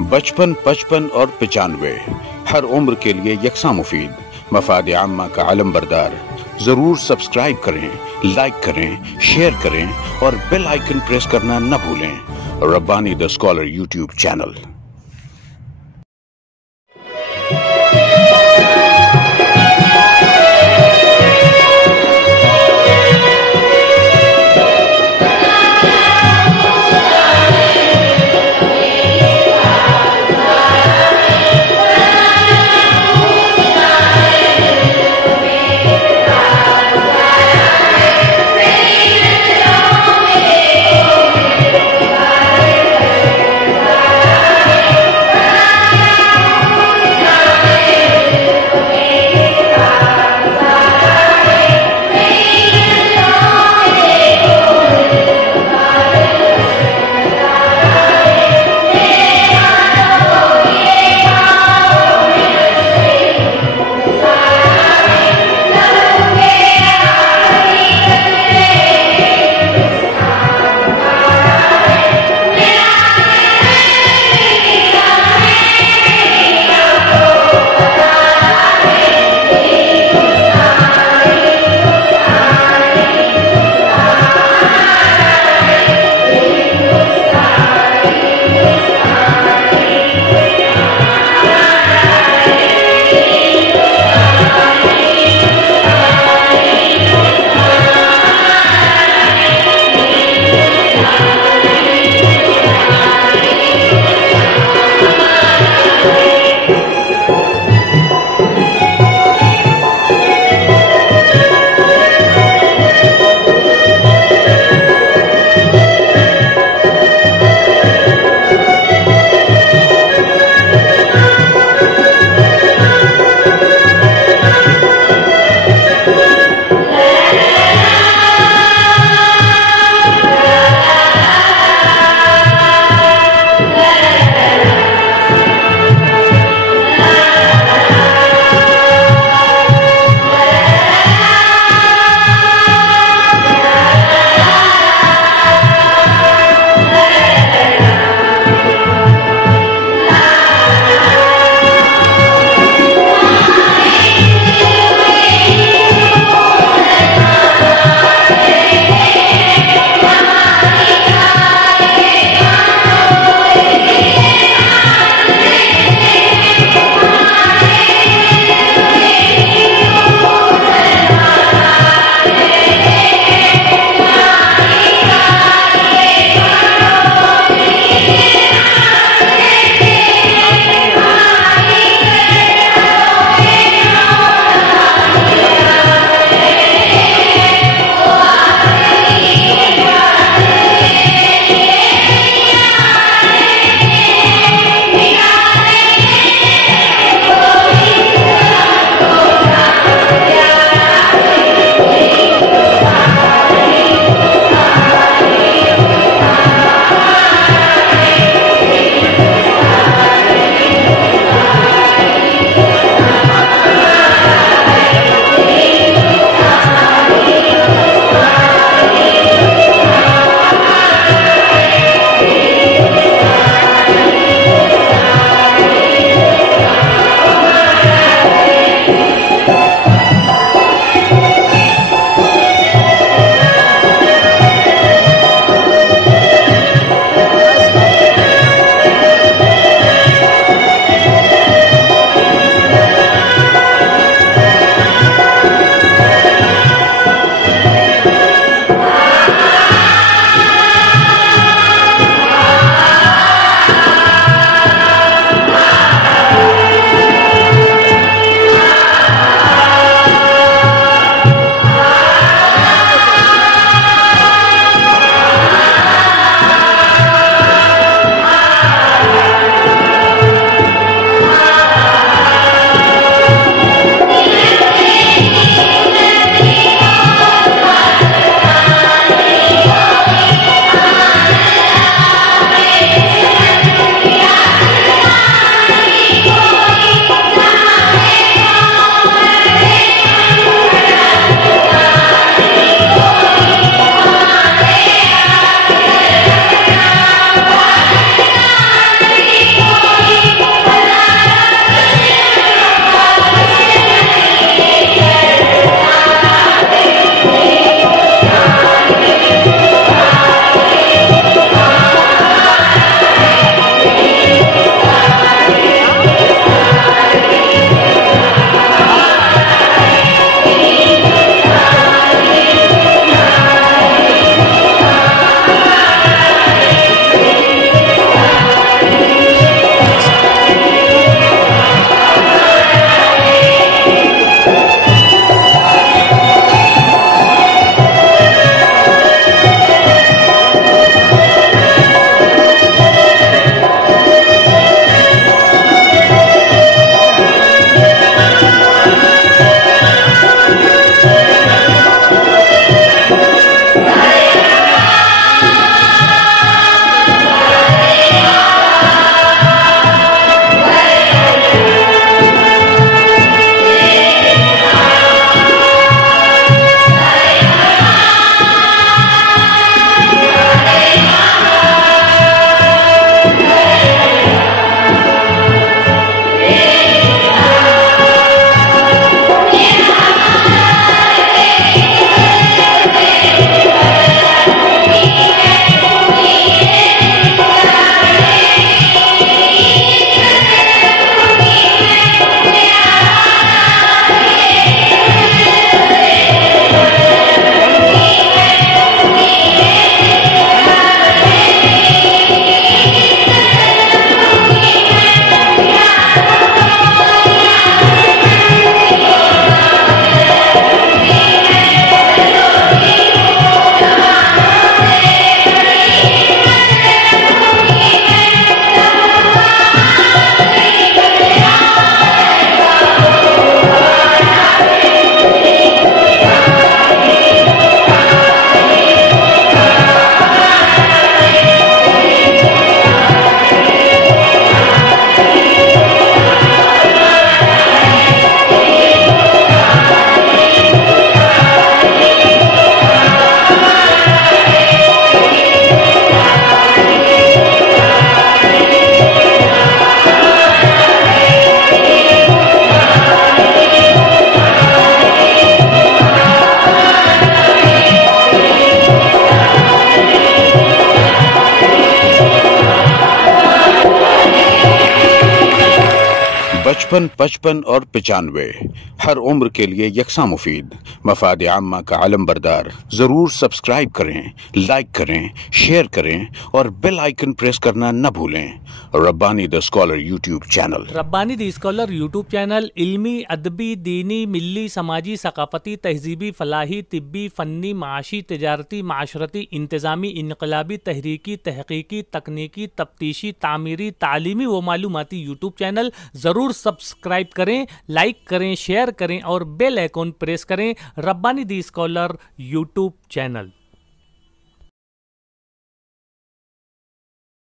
बचपन, 55 और 95 हर उम्र के लिए यकसा मुफीद, मफाद आम्मा का आलम बरदार। जरूर सब्सक्राइब करें, लाइक करें, शेयर करें और बेल आइकन प्रेस करना न भूलें। Rabbani the scholar YouTube channel. 55, 55 और 95 हर उम्र के लिए यकसा मुफीद, मफाद आम्मा का अलम बरदार। जरूर सब्सक्राइब करें, लाइक करें, शेयर करें और बेल आइकन प्रेस करना न भूलें। Rabbani the scholar YouTube channel. Rabbani the scholar YouTube channel इल्मी, अदबी, दीनी, मिल्ली, समाजी, सकाफती, तहजीबी, फलाही, तिब्बी, फ़न्नी, माशी, तिजारती, माशरती, इंतज़ामी, इनकलाबी, तहरीकी, तहकीकी, तकनीकी, तफ्तीशी, तामीरी, तालीमी व मालूमाती यूट्यूब चैनल। ज़रूर सब्सक्राइब करें, लाइक करें, शेयर करें और बेल आइकन प्रेस करें। Rabbani the scholar YouTube channel.